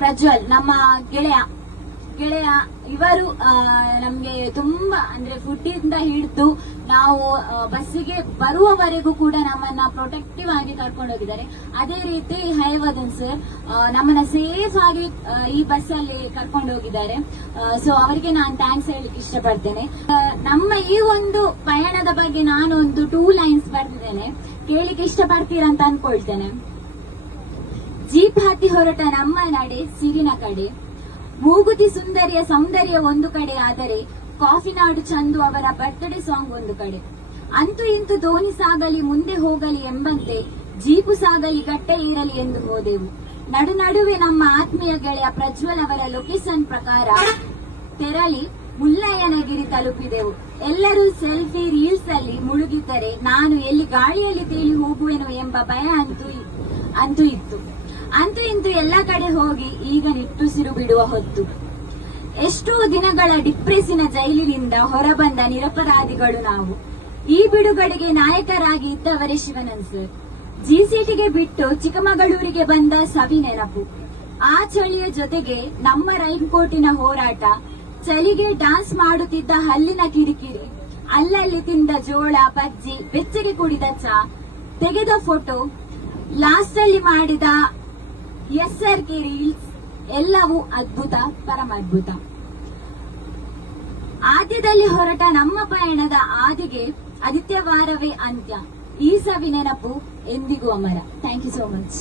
ಪ್ರಜ್ವಲ್ ನಮ್ಮ ಗೆಳೆಯ ಇವರು ನಮ್ಗೆ ತುಂಬಾ ಅಂದ್ರೆ ಫುಡ್ ಇಂದ ಹಿಡಿದು ನಾವು ಬಸ್ಸಿಗೆ ಬರುವವರೆಗೂ ಕೂಡ ನಮ್ಮನ್ನ ಪ್ರೊಟೆಕ್ಟಿವ್ ಆಗಿ ಕರ್ಕೊಂಡು ಹೋಗಿದ್ದಾರೆ. ಅದೇ ರೀತಿ ಹೈವರ್ಧನ್ ಸರ್ ನಮ್ಮನ್ನ ಸೇಫ್ ಆಗಿ ಈ ಬಸ್ ಅಲ್ಲಿ ಕರ್ಕೊಂಡು ಹೋಗಿದ್ದಾರೆ. ಸೊ ಅವರಿಗೆ ನಾನು ಥ್ಯಾಂಕ್ಸ್ ಹೇಳಲಿಕ್ಕೆ ಇಷ್ಟಪಡ್ತೇನೆ. ನಮ್ಮ ಈ ಒಂದು ಪಯಣದ ಬಗ್ಗೆ ನಾನು ಒಂದು 2 ಲೈನ್ಸ್ ಬರೆದಿದ್ದೇನೆ, ಕೇಳಿಕ್ಕೆ ಇಷ್ಟಪಡ್ತೀರಾ ಅಂತ ಅನ್ಕೊಳ್ತೇನೆ. ಜೀಪ್ ಹತ್ತಿ ಹೊರಟ ನಮ್ಮ ನಡೆ ಸಿರಿನ ಕಡೆ, ಮೂಗುತಿ ಸುಂದರಿಯ ಸೌಂದರ್ಯ ಒಂದು ಕಡೆ ಆದರೆ ಕಾಫಿ ನಾಡು ಚಂದು ಅವರ ಬರ್ತ್ಡೇ ಸಾಂಗ್ ಒಂದು ಕಡೆ. ಅಂತೂ ಇಂತೂ ದೋಣಿ ಸಾಗಲಿ ಮುಂದೆ ಹೋಗಲಿ ಎಂಬಂತೆ ಜೀಪು ಸಾಗಲಿ ಗಟ್ಟೆ ಇರಲಿ ಎಂದು ಹೋದೆವು. ನಡುವೆ ನಮ್ಮ ಆತ್ಮೀಯ ಗೆಳೆಯ ಪ್ರಜ್ವಲ್ ಅವರ ಲೊಕೇಶನ್ ಪ್ರಕಾರ ತೆರಳಿ ಮುಳ್ಳಯ್ಯನಗಿರಿ ತಲುಪಿದೆವು. ಎಲ್ಲರೂ ಸೆಲ್ಫಿ ರೀಲ್ಸ್ ಅಲ್ಲಿ ಮುಳುಗಿದ್ದರೆ ನಾನು ಎಲ್ಲಿ ಗಾಳಿಯಲ್ಲಿ ತೇಲಿ ಹೋಗುವೆನು ಎಂಬ ಭಯ ಅಂತೂ ಇತ್ತು. ಅಂತೂ ಇಂತೂ ಎಲ್ಲ ಕಡೆ ಹೋಗಿ ಈಗ ನಿಟ್ಟುಸಿರು ಬಿಡುವ ಹೊತ್ತು. ಎಷ್ಟೋ ದಿನಗಳ ಡಿಪ್ರೆಸ್ಸಿನ ಜೈಲಿನಿಂದ ಹೊರಬಂದ ನಿರಪರಾಧಿಗಳು ನಾವು. ಈ ಬಿಡುಗಡೆಗೆ ನಾಯಕರಾಗಿ ಇದ್ದವರೇ ಶಿವನಂದ್ ಸರ್. ಜಿಸಿಟಿಗೆ ಬಿಟ್ಟು ಚಿಕ್ಕಮಗಳೂರಿಗೆ ಬಂದ ಸವಿ ನೆನಪು. ಆ ಚಳಿಯ ಜೊತೆಗೆ ನಮ್ಮ ರೈನ್ಕೋಟಿನ ಹೋರಾಟ, ಚಳಿಗೆ ಡಾನ್ಸ್ ಮಾಡುತ್ತಿದ್ದ ಹಲ್ಲಿನ ಕಿರಿಕಿರಿ, ಅಲ್ಲಲ್ಲಿ ತಿಂದ ಜೋಳ ಬಜ್ಜಿ, ಬೆಚ್ಚಗೆ ಕುಡಿದ ಚಾ, ತೆಗೆದ ಫೋಟೋ, ಲಾಸ್ಟ್ ಅಲ್ಲಿ ಮಾಡಿದ SRK ರೀಲ್ಸ್ ಎಲ್ಲವೂ ಅದ್ಭುತ, ಪರಮಾದ್ಭುತ. ಆದ್ಯದಲ್ಲಿ ಹೊರಟ ನಮ್ಮ ಪಯಣದ ಆದಿಗೆ ಆದಿತ್ಯವಾರವೇ ಅಂತ್ಯ. ಈ ಸವಿ ನೆನಪು ಎಂದಿಗೂ ಅಮರ. Thank you so much.